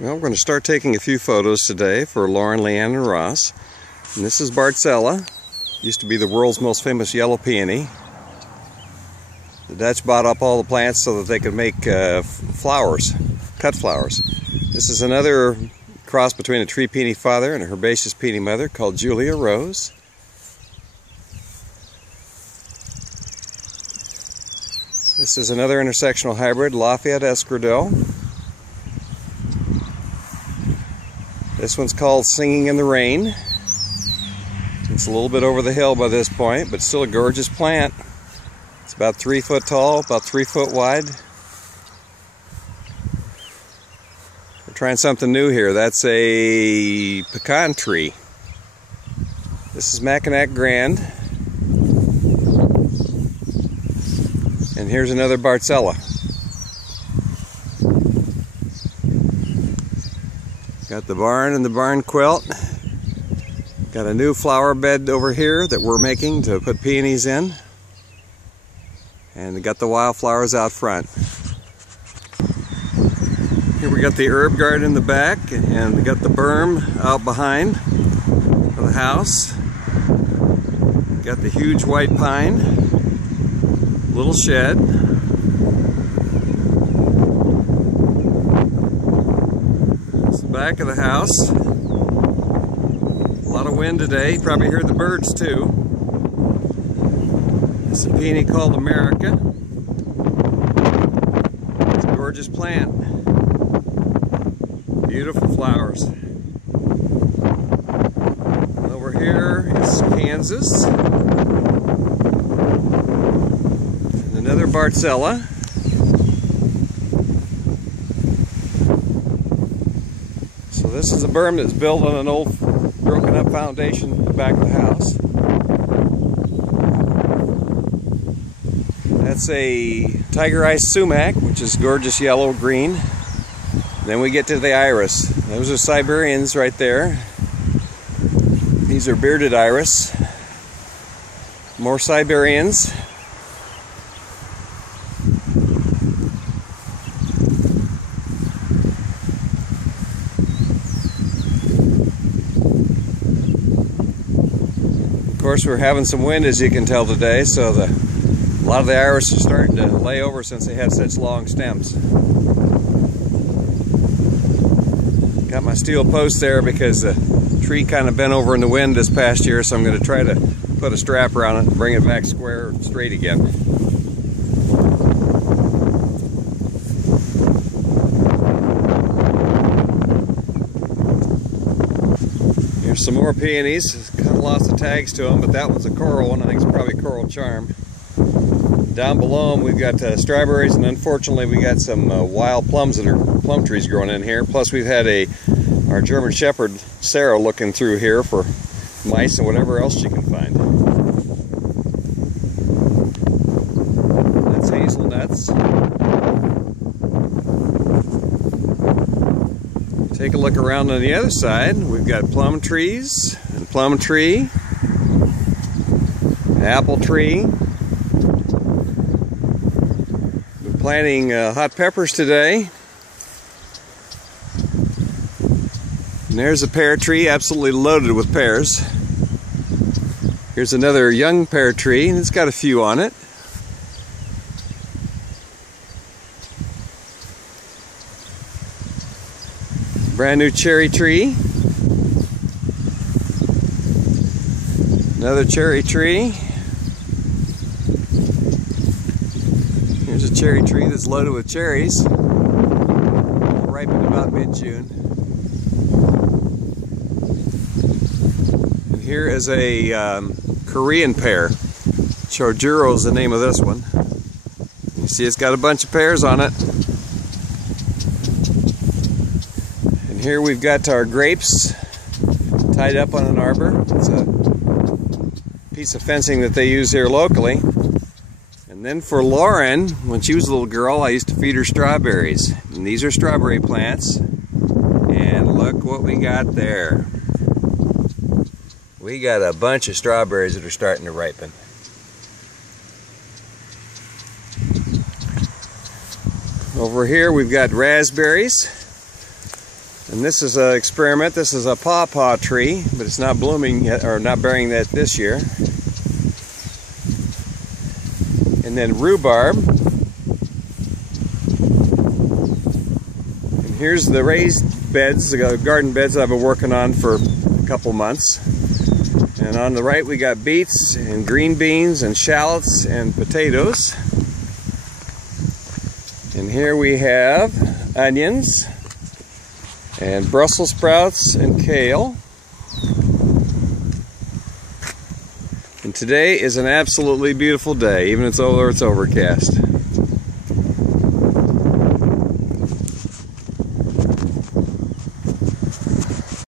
Well, we're going to start taking a few photos today for Lauren, Leanne, and Ross. And this is Bartzella. Used to be the world's most famous yellow peony. The Dutch bought up all the plants so that they could make flowers, cut flowers. This is another cross between a tree peony father and a herbaceous peony mother called Julia Rose. This is another intersectional hybrid, Lafayette Esquerdel. This one's called Singing in the Rain. It's a little bit over the hill by this point, but still a gorgeous plant. It's about 3 foot tall, about 3 foot wide. We're trying something new here. That's a pecan tree. This is Mackinac Grand. And here's another Bartzella. Got the barn and the barn quilt. Got a new flower bed over here that we're making to put peonies in. And we got the wildflowers out front. Here we got the herb garden in the back, and we got the berm out behind for the house. Got the huge white pine, little shed. It's the back of the house. A lot of wind today. You probably heard the birds too. It's a peony called America. It's a gorgeous plant. Beautiful flowers. Over here is Kansas. And another Bartzella. So this is a berm that's built on an old broken up foundation in the back of the house. That's a tiger eye sumac, which is gorgeous yellow green. Then we get to the iris. Those are Siberians right there. These are bearded iris. More Siberians. Of course, we're having some wind, as you can tell today, so a lot of the iris are starting to lay over since they have such long stems. Got my steel post there because the tree kind of bent over in the wind this past year, so I'm going to try to put a strap around it and bring it back square straight again. Here's some more peonies. Kind of lost the tags to them, but that one's a coral one. I think it's probably Coral Charm. Down below them we've got strawberries, and unfortunately we got some wild plums that are plum trees growing in here. Plus we've had our German Shepherd Sarah looking through here for mice and whatever else she can find. That's hazelnuts. Take a look around on the other side. We've got plum trees and plum tree, apple tree. Planting hot peppers today. And there's a pear tree absolutely loaded with pears. Here's another young pear tree, and it's got a few on it. Brand new cherry tree. Another cherry tree. Here's a cherry tree that's loaded with cherries. It'll ripen about mid-June. And here is a Korean pear. Chojuro is the name of this one. You see it's got a bunch of pears on it. And here we've got our grapes tied up on an arbor. It's a piece of fencing that they use here locally. And then for Lauren, when she was a little girl, I used to feed her strawberries. And these are strawberry plants. And look what we got there. We got a bunch of strawberries that are starting to ripen. Over here we've got raspberries. And this is an experiment. This is a pawpaw tree, but it's not blooming yet, or not bearing that this year. And then rhubarb. And here's the raised beds, the garden beds I've been working on for a couple months. And on the right we got beets and green beans and shallots and potatoes. And here we have onions and Brussels sprouts and kale. And today is an absolutely beautiful day, even though it's overcast.